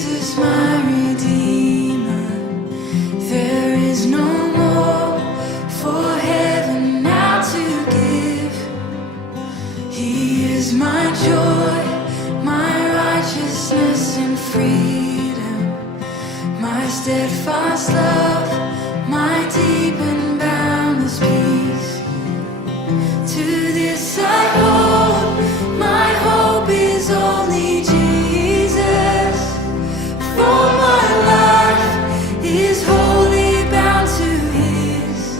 Jesus, my Redeemer. There is no more for heaven now to give. He is my joy, my righteousness and freedom, my steadfast love, my deep and boundless peace. To this I hold, my hope is only Jesus. For my life is wholly bound to His.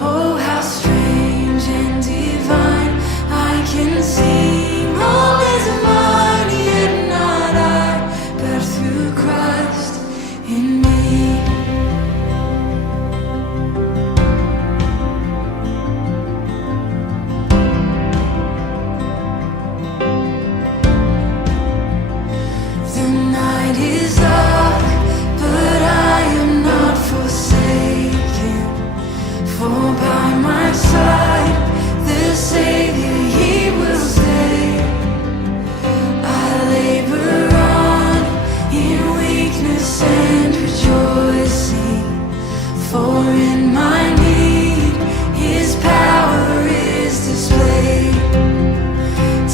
Oh, how strange and divine, I can sing all is mine, yet not I, but through Christ in me. The night is dark, but I am not forsaken. For by my side, the Savior, He will stay. I labor on in weakness and rejoicing, for in my need His power is displayed.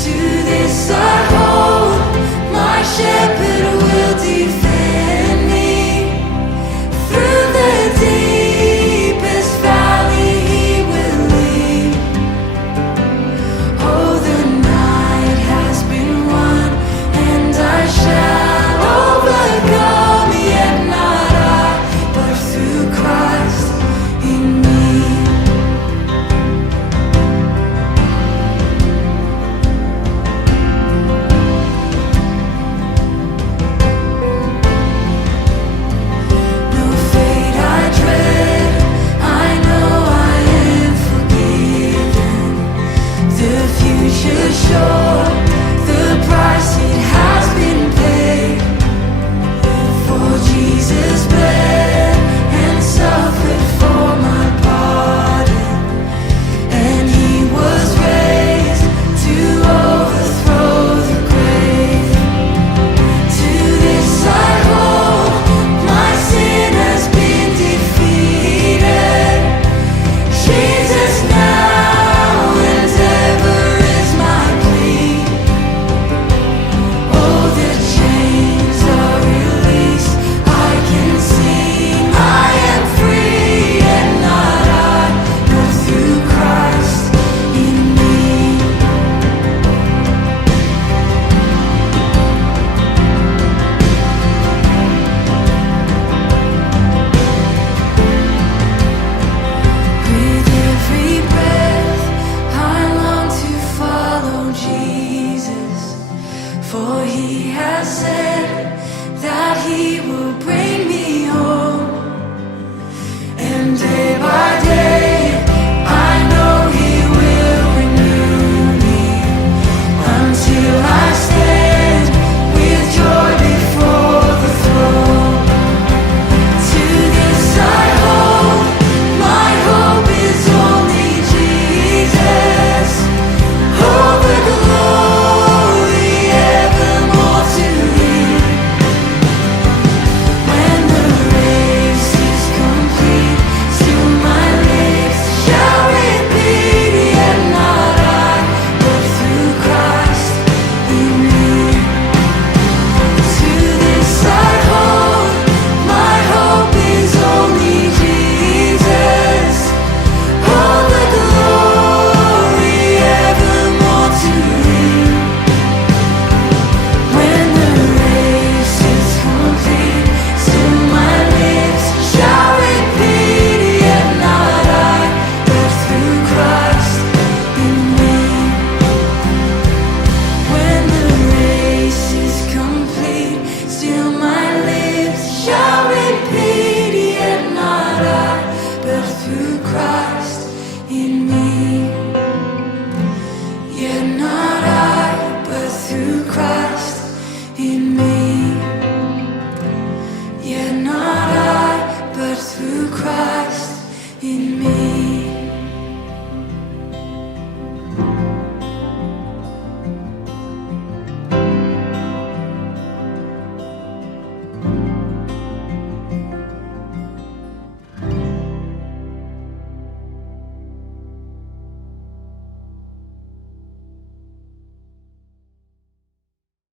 To this I hold, my shepherd will defend me. Through the deepest valley He will lead. Oh, the night has been won, and I shall overcome, yet not I, but through Christ in me. No fate I dread, I know I am forgiven. The future sure, the price it has been paid. For Jesus bled and suffered for my pardon, and He was raised to overthrow the grave. To this I hold, my sin has been defeated. Jesus now and ever is my plea. Oh, the chains are released, I can sing, I am free, and not I, but through Christ in me. With every breath, I long to follow Jesus, for He has said that He will bring me home. And day by day, I know He will renew me, until I stand with joy before the throne. To this I hold, my hope is only Jesus. All the glory evermore to Him. When the race is complete, still my lips shall repeat, yet not I, but through Christ in me. To this I hold, my hope is only Jesus. All the glory evermore to Him. When the race is complete, still my lips shall repeat, yet not I, but through Christ in me. When the race is complete, still my lips shall repeat, yet not I, but through Christ in me. Yet not I, but through Christ in me. Yet not I, but through Christ in me.